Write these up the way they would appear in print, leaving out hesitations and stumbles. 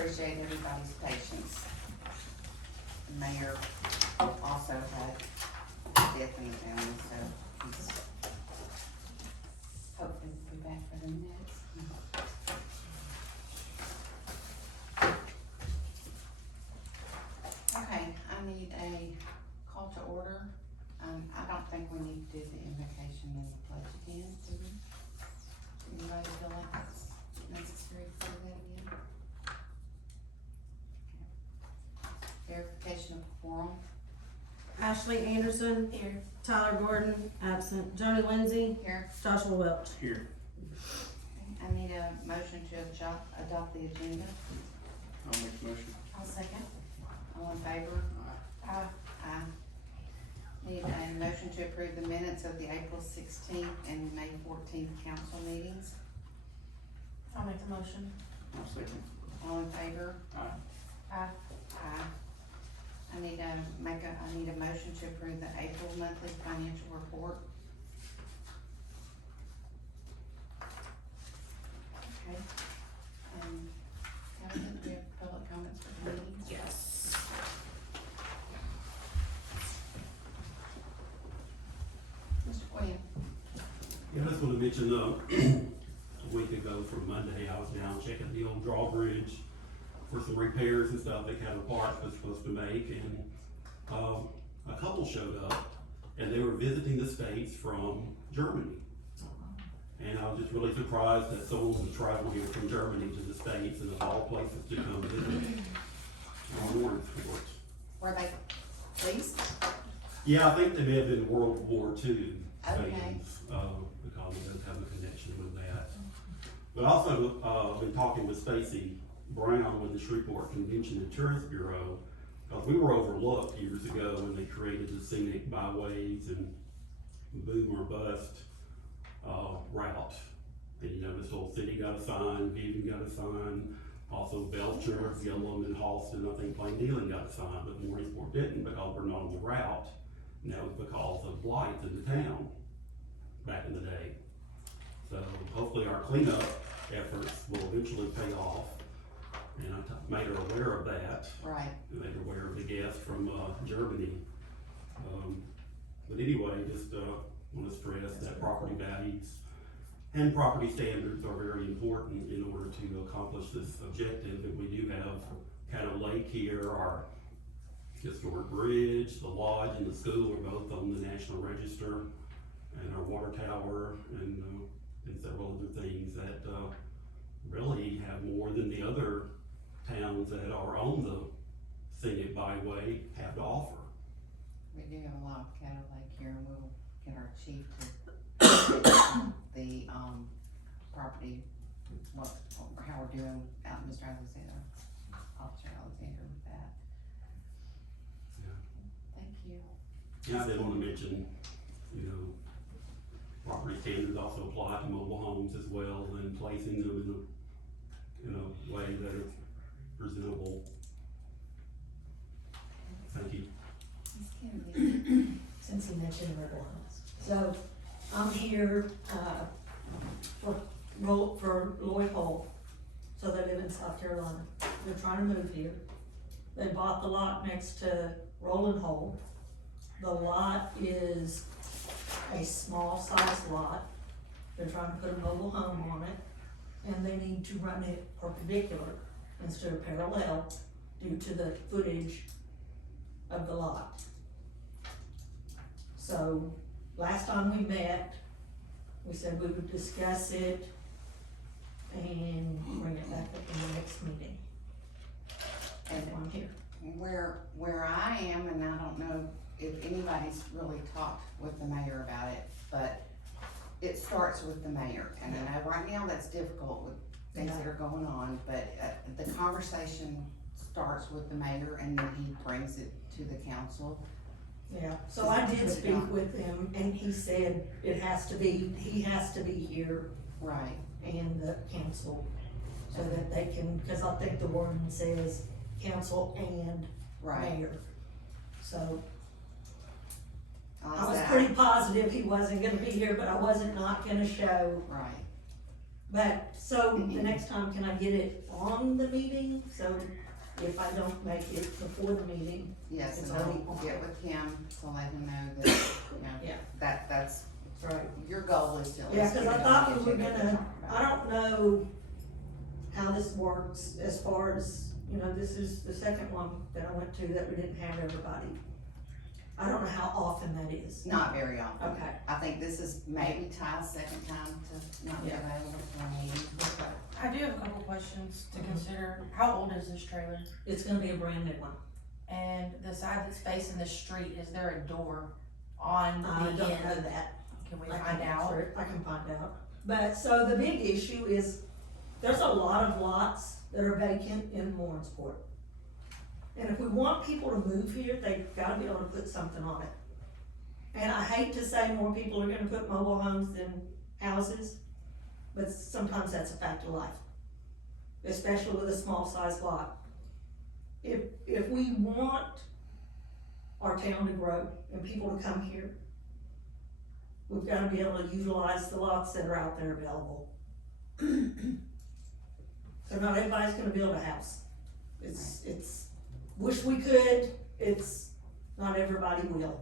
appreciate everybody's patience. The mayor also had death in the family, so he's hopefully will be back for the next. Okay, I need a call to order. I don't think we need to do the invocation and the pledge again, do we? Anybody feel like that's necessary to do that again? Verification of quorum. Ashley Anderson. Here. Tyler Gordon, absent. Joni Lindsay. Here. Joshua Welch. Here. Okay, I need a motion to adopt the agenda. I'll make the motion. I'll second. All in favor? Aye. Aye. Need a motion to approve the minutes of the April 16th and May 14th council meetings. I'll make the motion. I'll second. All in favor? Aye. Aye. Aye. I need a motion to approve the April monthly financial report. Okay. Kevin, do you have public comments for the meeting? Yes. Mr. William? Yeah, I just want to mention, a week ago from Monday, I was down checking the old drawbridge for some repairs and stuff they had a part was supposed to make, and, a couple showed up, and they were visiting the States from Germany. And I was just really surprised that someone was traveling from Germany to the States, and of all places to come visit Mooringsport. Were they pleased? Yeah, I think they may have been World War II Okay. fans, because it does have a connection with that. But also, been talking with Stacy Brown with the Shreveport Convention and Tourist Bureau, because we were overlooked years ago when they created the scenic byways and boom or bust, route. And you know, this whole city got a sign, Vivian got a sign, also Belcher, Gillum, and Halston, I think Plain Dealing got a sign, but Mooringsport didn't because we're not on the route. And that was because of blight in the town back in the day. So hopefully our cleanup efforts will eventually pay off. And I made her aware of that. Right. And made her aware of the guest from Germany. But anyway, just want to stress that property values and property standards are very important in order to accomplish this objective. And we do have Caddo Lake here, our historic bridge, the lodge and the school are both on the National Register, and our water tower and several other things that really have more than the other towns that are on the scenic byway have to offer. We do have a lot of Caddo Lake here, and we'll get our chief to the, property, how we're doing out in Mr. Alexander, Officer Alexander with that. Yeah. Thank you. Yeah, I did want to mention, you know, property standards also apply to mobile homes as well, and placing them in a way that is presentable. Thank you. Ms. Kennedy. Since he mentioned mobile homes. So, I'm here, for Lloyd Hole. So they live in South Carolina. They're trying to move here. They bought the lot next to Rolling Hole. The lot is a small size lot. They're trying to put a mobile home on it, and they need to run it perpendicular instead of parallel due to the footage of the lot. So, last time we met, we said we would discuss it and bring it back up in the next meeting. And That's why I'm here. where I am, and I don't know if anybody's really talked with the mayor about it, but it starts with the mayor. And I know right now that's difficult with things that are going on, but the conversation starts with the mayor, and then he brings it to the council. Yeah, so I did speak with him, and he said he has to be here Right. and the council, so that they can, cause I think the ordinance says council and Right. mayor. So, How's I was that? pretty positive he wasn't gonna be here, but I wasn't not gonna show. Right. But, so the next time, can I get it on the meeting? So if I don't make it before the meeting, Yes, It's and already I'll on. get with him to let him know that, you know, Yeah. that's, right? your goal is to at Yeah, least cause get I it on thought the we were agenda to gonna, talk about I it. don't know how this works as far as, you know, this is the second one that I went to that we didn't have everybody. I don't know how often that is. Not very often. Okay. I think this is maybe Ty's second time to not be Yeah. available for a meeting. Okay. I do have a couple questions to consider. How old is this trailer? It's gonna be a brand new one. And the side that's facing the street, is there a door on I the don't know end? that. Can we I find can out? answer it. I can find out. But, so the big issue is, there's a lot of lots that are vacant in Mooringsport. And if we want people to move here, they've gotta be able to put something on it. And I hate to say more people are gonna put mobile homes than houses, but sometimes that's a fact of life. Especially with a small size lot. If we want our town to grow and people to come here, we've gotta be able to utilize the lots that are out there available. So not everybody's gonna build a house. It's, wish we could, it's, not everybody will.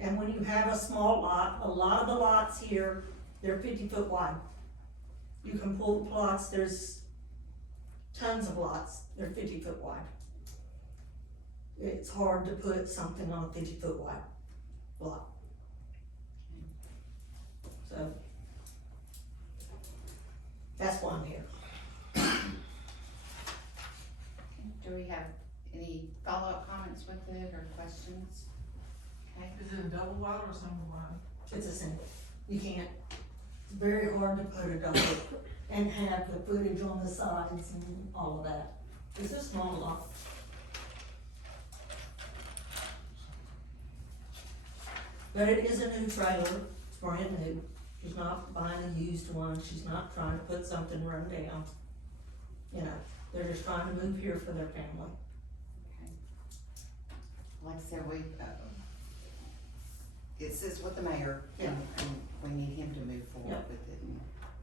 And when you have a small lot, a lot of the lots here, they're 50 foot wide. You can pull the plots, there's tons of lots, they're 50 foot wide. It's hard to put something on a 50 foot wide lot. So, that's why I'm here. Do we have any follow-up comments with it or questions? Okay, Is it a double wide or single wide? It's a single, you can't, it's very hard to put a double and have the footage on the sides and all of that. It's a small lot. But it is a new trailer, it's brand new, she's not buying a used one, she's not trying to put something run down. You know, they're just trying to move here for their family. like I said, it sits with the mayor and we need him to move forward Yep. with it. And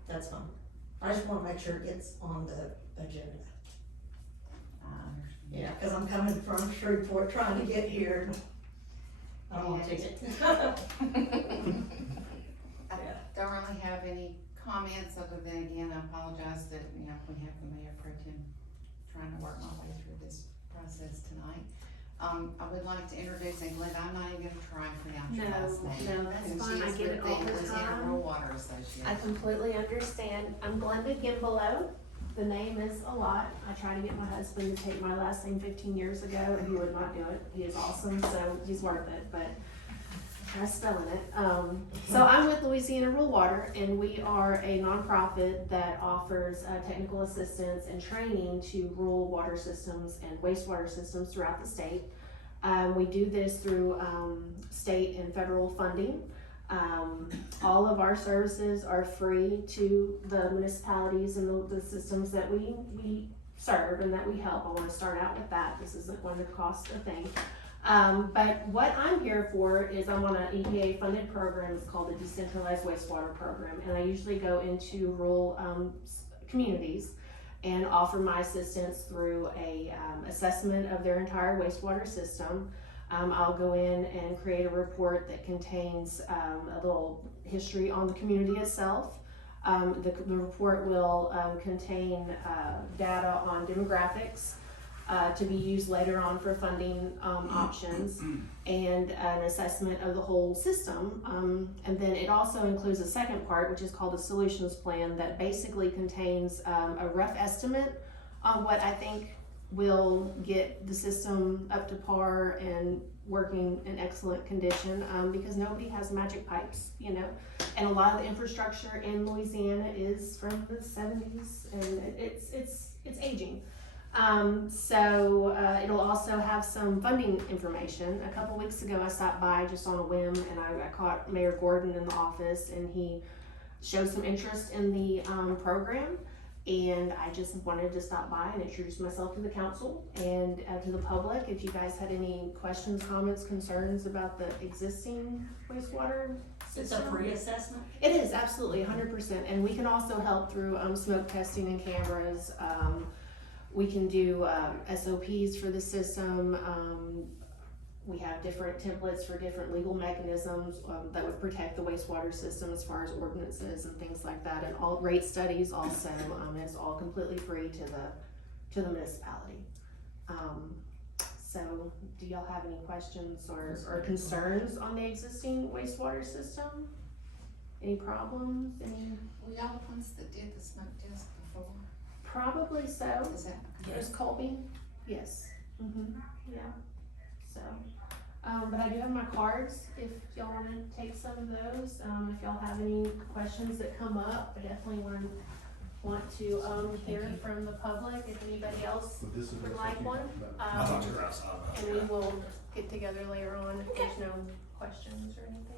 That's fine. I just wanna make sure it gets on the agenda. I understand. Yeah, cause I'm coming from Shreveport trying to get here. I don't want a ticket. I don't really have any comments other than, again, I apologize that, you know, we have the mayor pro tem trying to work my way through this process tonight. I would like to introduce, and Glenda, I'm not even gonna try and pronounce your No, last name. no, that's And fine. she I is get with it all the Louisiana time. Rural Water Association. I completely understand. I'm Glenda Gimbalo. The name is a lot. I tried to get my husband to take my last name 15 years ago and he would not do it. He is awesome, so he's worth it, but try spelling it. So I'm with Louisiana Rural Water and we are a nonprofit that offers technical assistance and training to rural water systems and wastewater systems throughout the state. We do this through state and federal funding. All of our services are free to the municipalities and the systems that we serve and that we help. I want to start out with that. This isn't going to cost a thing. But what I'm here for is I'm on an EPA funded program. It's called the Decentralized Wastewater Program. And I usually go into rural communities and offer my assistance through a assessment of their entire wastewater system. I'll go in and create a report that contains a little history on the community itself. The report will contain data on demographics to be used later on for funding options and an assessment of the whole system. And then it also includes a second part, which is called a solutions plan that basically contains a rough estimate on what I think will get the system up to par and working in excellent condition, because nobody has magic pipes, you know, and a lot of the infrastructure in Louisiana is from the 70s and it's aging. So it'll also have some funding information. A couple weeks ago I stopped by just on a whim and I caught Mayor Gordon in the office and he showed some interest in the program. And I just wanted to stop by and introduce myself to the council and to the public. If you guys had any questions, comments, concerns about the existing wastewater It's a system. free assessment? It is, absolutely, 100%, and we can also help through, smoke testing and cameras. We can do, SOPs for the system. We have different templates for different legal mechanisms, that would protect the wastewater system as far as ordinances and things like that, and all rate studies also. It's all completely free to the municipality. So, do y'all have any questions or concerns on the existing wastewater system? Any problems, any? Were y'all the ones that did the smoke test before? Probably so. Is that? There's Colby, yes, yeah, so. But I do have my cards, if y'all wanna take some of those, if y'all have any questions that come up, I definitely want to, hear from the public, if anybody else would like one. I thought you were outside. And we will get together later on if there's no questions or anything.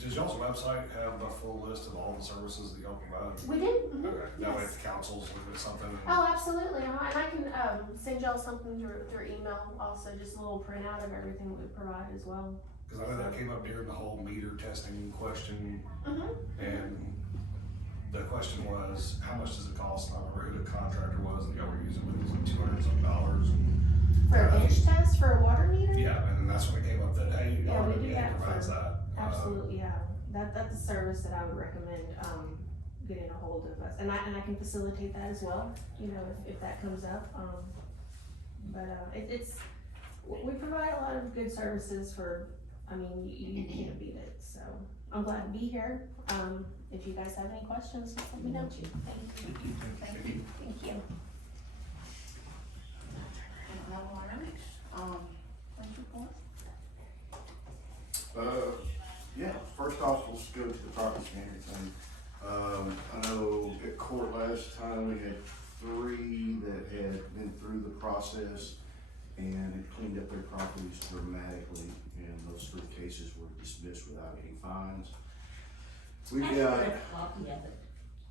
Does y'all's website have a full list of all the services that y'all provide? We did, Okay, that way yes. if the council's looking at something. Oh, absolutely, and I can, send y'all something through email, also just a little printout of everything that we provide as well. Cause I know that came up during the whole meter testing question, and the question was, how much does it cost? And I remember who the contractor was that y'all were using, but it was like $200-something. For a bench test for a water meter? Yeah, and that's when it came up that, hey, Yeah, y'all we do that provides for- that. Absolutely, yeah, that's a service that I would recommend, getting a hold of us, and I can facilitate that as well, you know, if that comes up, we provide a lot of good services for, I mean, you can't beat it, so, I'm glad to be here, if you guys have any questions, just let me know. Thank you. Thank you. Thank you. No worries. What's your point? Yeah, first off, let's go to the property standard thing. I know at court last time, we had 3 that had been through the process and had cleaned up their properties dramatically, and those 3 cases were dismissed without any fines. We How do got, you get a copy of it?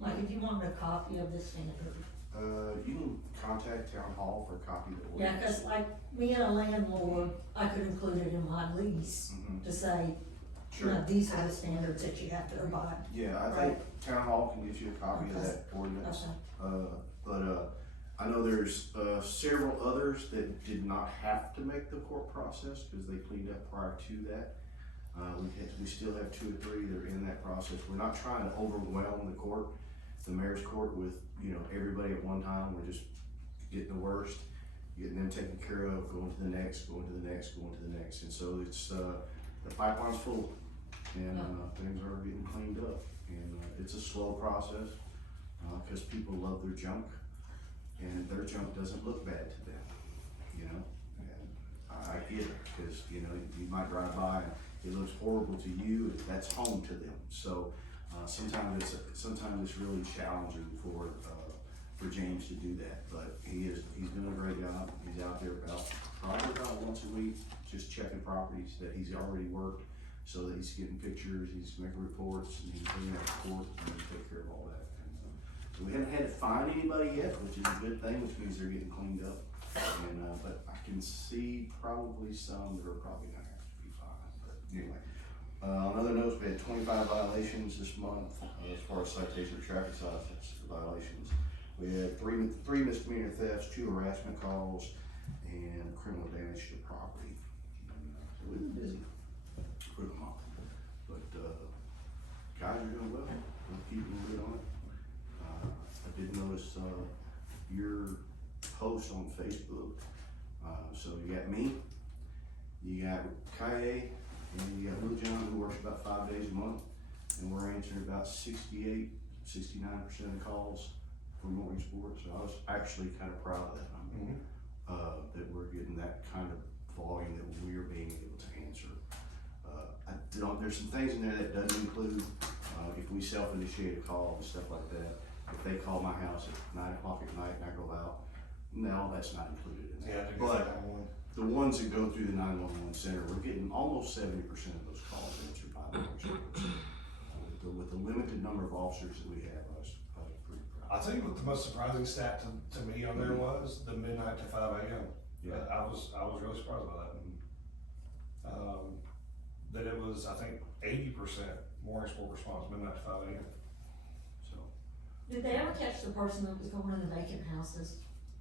Like, if you wanted a copy of the standard? you can contact town hall for a copy of the Yeah, ordinance. cause like, being a landlord, I could include it in my lease Mhm. to say, you know, these are the standards that you have to abide. Yeah, I think town hall can get you a copy of that ordinance. Okay. I know there's, several others that did not have to make the court process, cause they cleaned up prior to that. We still have 2 or 3 that are in that process. We're not trying to overwhelm the court, the mayor's court with, you know, everybody at one time. We're just getting the worst, getting them taken care of, going to the next, going to the next, going to the next. And so it's, the pipeline's full, and, things are getting cleaned up. And, it's a slow process, cause people love their junk, and their junk doesn't look bad to them, you know? And I get it, cause, you know, you might drive by and it looks horrible to you, and that's home to them. So, sometimes it's really challenging for James to do that, but he's doing a great job. He's out there probably about once a week, just checking properties that he's already worked, so that he's getting pictures, he's making reports, and he's bringing that report, and we take care of all that. And, so we haven't had to find anybody yet, which is a good thing, which means they're getting cleaned up. And, but I can see probably some that are probably gonna have to be fined, but anyway. On other notes, we had 25 violations this month, as far as citation of traffic violations. We had three misdemeanor thefts, 2 harassment calls, and criminal damage to property. And, so we've been busy for the month, but, guys are doing well. We're keeping good on it. I did notice, your post on Facebook. So you got me, you got Kaye, and you got Lil John, who works about 5 days a month, and we're answering about 69% of the calls for Mooringsport. So I was actually kind of proud of that number, that we're getting that kind of volume that we're being able to answer. There's some things in there that doesn't include, if we self-initiate a call and stuff like that. If they call my house at 9 o'clock at night and I go out, no, that's not included in that. But the ones that go through the 911 center, we're getting almost 70% of those calls answered by Mooringsport. With the limited number of officers that we have, I was pretty proud. I'll tell you what the most surprising stat to me on there was, the midnight to 5 a.m. Yeah. I was really surprised by that. That it was, I think, 80% Mooringsport response midnight to 5 a.m. So, Did they ever catch the person that was going in the vacant houses?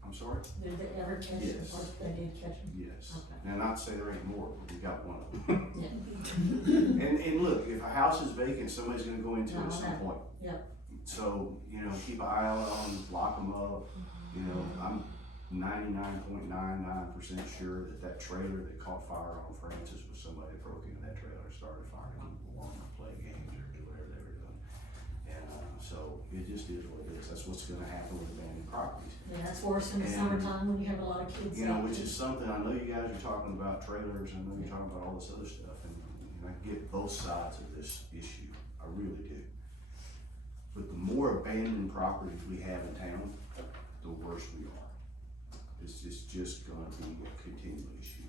I'm sorry? Did they ever catch the Yes. person? They did catch them? Yes. Okay. Now, not to say there ain't more, but we got one of them. Yeah. And look, if a house is vacant, somebody's gonna go into it No, at some okay. point. Yep. So, you know, keep an eye out on them, lock them up. You know, I'm 99.99% sure that trailer that caught fire on Francis was somebody that broke into that trailer and started firing people wanting to play games or do whatever they were doing. And, so it just is what it is. That's what's gonna happen with abandoned properties. Yeah, it's worse in the And, summertime when you have a lot of kids You know, out. which is something, I know you guys are talking about trailers, I know you're talking about all this other stuff, and I get both sides of this issue, I really do. But the more abandoned properties we have in town, the worse we are. It's just gonna be a continual issue.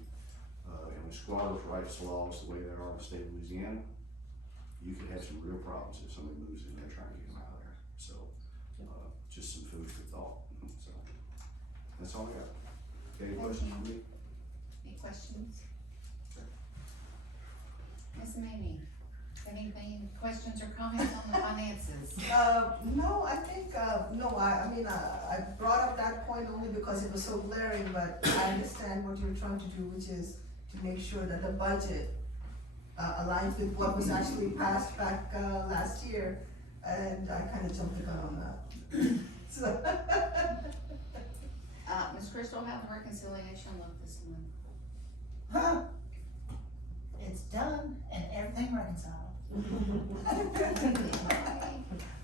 And with squatters' rights laws, the way they are in the state of Louisiana, you could have some real problems if somebody moves in there trying to get them out of there. So, just some food for thought, so, that's all I got. Any questions for me? Any questions? Ms. Mamie, any questions or comments on the finances? No, I think, no, I mean, I brought up that point only because it was so glaring, but I understand what you're trying to do, which is to make sure that the budget aligns with what was actually passed back, last year, and I kinda jumped the gun on that. So, Ms. Crystal, how'd the reconciliation look this month? It's done and everything reconciled.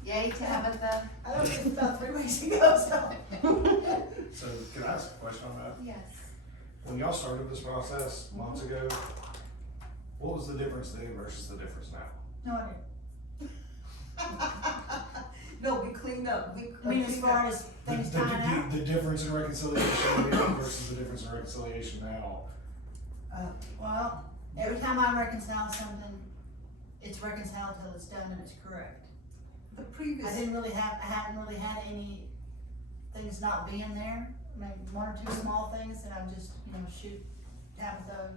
Yay, Tabitha? I don't think it's about 3 weeks ago, so. so can I ask a question on that? Yes. When y'all started this process months ago, what was the difference then versus the difference now? No idea. no, we cleaned up, I mean, as far as things tying out, The difference in reconciliation then versus the difference in reconciliation now. well, every time I reconcile something, it's reconciled till it's done and it's correct. the previous. I hadn't really had any things not being there. Maybe 1 or 2 small things that I'm just, shoot Tabitha,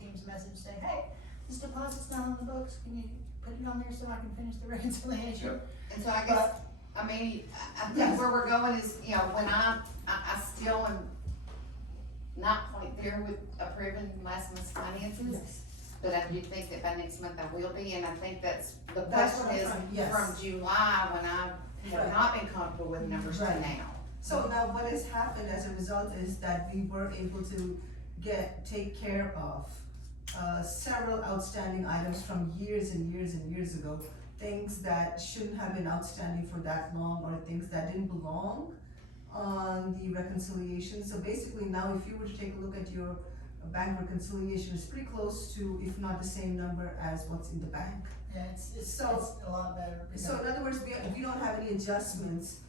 Teams message saying, hey, this deposit's not on the books, can you put it on there so I can finish the reconciliation? Yep. And so I guess, I mean, I think where we're going is, when I still am not quite there with approving last month's finances. Yes. But I do think that by next month I will be, and I think that's, the That's question what I'm is, trying- yes. from July, when I have Right. not been comfortable with numbers to Right. now. So now what has happened as a result is that we were able to take care of several outstanding items from years and years and years ago. Things that shouldn't have been outstanding for that long, or things that didn't belong on the reconciliation. So basically now, if you were to take a look at your bank reconciliation, it's pretty close to, if not the same number as what's in the bank. Yeah, it's So- a lot better. So in other words, we don't have any adjustments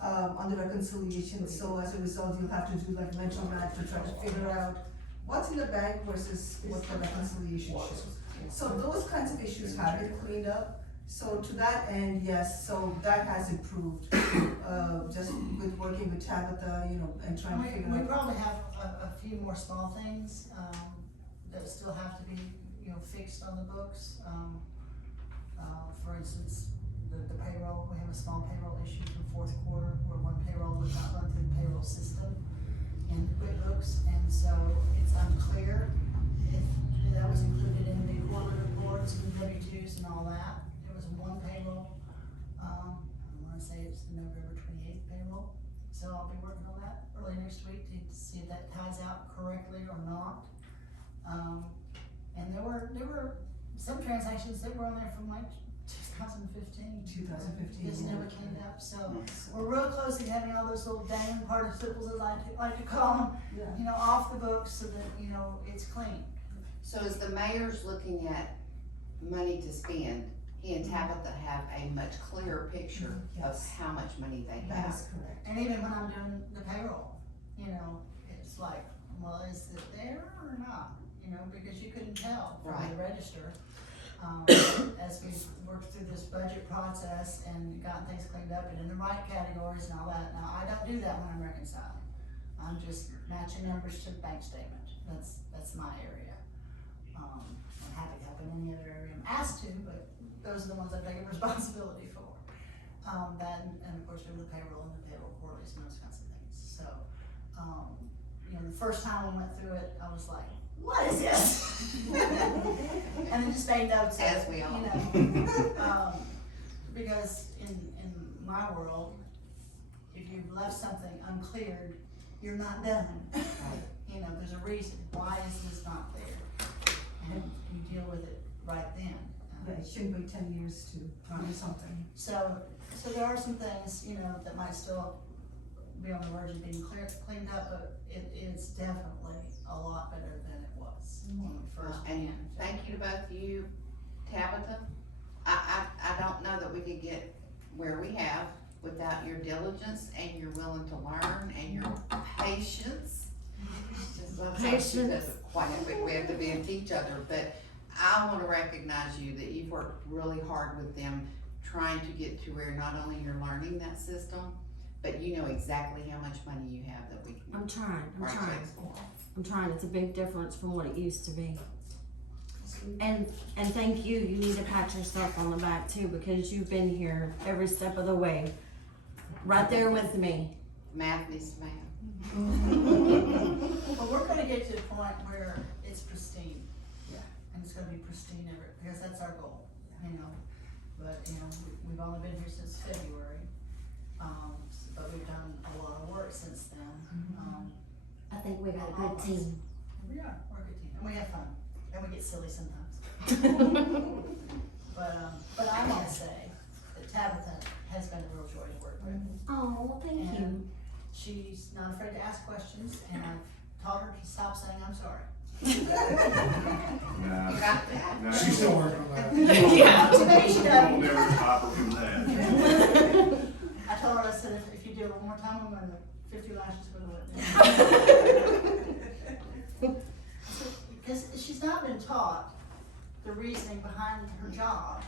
on the reconciliation, so as a result, you'll have to do like mental math to try to figure out what's in the bank versus what the reconciliation shows. So those kinds of issues have been cleaned up, so to that end, yes, so that has improved, just with working with Tabitha, and trying to figure We out. probably have a few more small things, that still have to be, fixed on the books. For instance, the payroll, we have a small payroll issue from fourth quarter where one payroll would not run through the payroll system in QuickBooks, and so it's unclear if that was included in the quarterly reports and W-2s and all that. It was one payroll, I wanna say it's the November 28th payroll, so I'll be working on that early next week to see if that ties out correctly or not. And there were some transactions that were on there from like 2015. 2015, Just yeah. never cleaned up, so we're real close to having all those little dangling participles, as I like to call them, off the books so that, it's clean. So as the mayor's looking at money to spend, he and Tabitha have a much clearer picture of Yes. how much money they That have. is correct. And even when I'm doing the payroll, it's like, well, is it there or not? Because you couldn't tell from Right. the register. as we worked through this budget process and gotten things cleaned up and in the right categories and all that. Now, I don't do that when I'm reconciling. I'm just matching numbers to the bank statement. That's my area. I'm happy to help in any other area I'm asked to, but those are the ones I take responsibility for. That and of course, we have the payroll and the payroll quarterlies and those kinds of things. So, you know, the first time we went through it, I was like, what is this? And then just made notes of it, As we all. you know. Because in my world, if you've left something uncleared, you're not done. You know, there's a reason. Why is this not there? And you deal with it right then. Yeah, it shouldn't wait 10 years to find something. So there are some things, you know, that might still be on the verge of being cleaned up, but it's definitely a lot better than it was when we first And began. thank you to both you, Tabitha. I don't know that we could get where we have without your diligence and your willing to learn and your patience. Patience. We have to be to each other, but I wanna recognize you that you've worked really hard with them, trying to get to where not only you're learning that system, but you know exactly how much money you have that we can I'm trying. write checks for. I'm trying. It's a big difference from what it used to be. And thank you. You need to pat yourself on the back too, because you've been here every step of the way, right there with me. Math needs to math. Well, we're gonna get to a point where it's pristine. Yeah. And it's gonna be pristine ever, because that's our goal, you know. But, you know, we've only been here since February, but we've done a lot of work since then. I think we got a good team. We are, we're a good team, and we have fun, and we get silly sometimes. But I wanna say that Tabitha has been a real joy to work with. Oh, thank you. And she's not afraid to ask questions, and I've taught her to stop saying I'm sorry. Nah, You got that? nah, She's still working on that. Yeah, to me she We'll does. never stop her from that. I told her, I said, if you do it one more time, I'm gonna 50 lashes for the witness. Because she's not been taught the reasoning behind her job.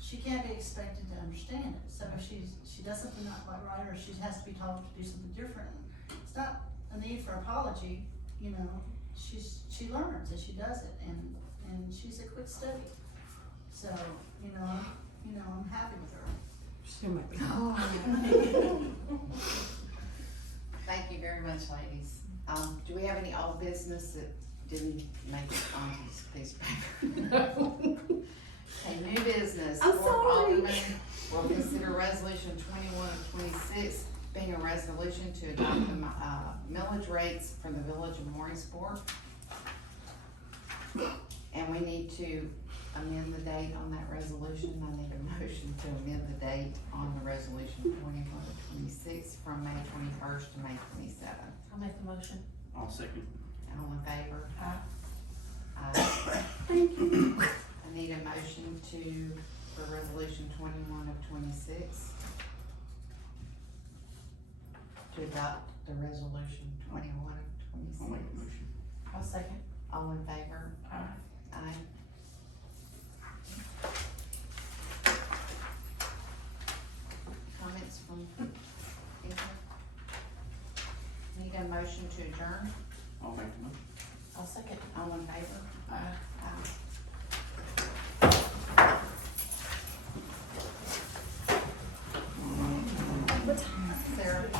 She can't be expected to understand it. So if she does something not quite right, or she has to be told to do something different, it's not a need for apology, you know. She learns as she does it, and she's a quick study. So, you know, I'm happy with her. She's gonna make me. Thank you very much, ladies. Do we have any old business that didn't make it onto this piece of paper? Okay, new business. I'm Board sorry. Alderman will consider resolution 21 of 26 being a resolution to adopt the millage rates for the village of Mooringsport. And we need to amend the date on that resolution. I need a motion to amend the date on the resolution 21 of 26 from May 21st to May 27th. I'll make the motion. I'll second. All in favor? Aye. Aye. Thank you. I need a motion for resolution 21 of 26 to adopt the resolution 21 of I'll make a 26. motion. I'll second. All in favor? Aye. Aye. Comments from anyone? Need a motion to adjourn? I'll make the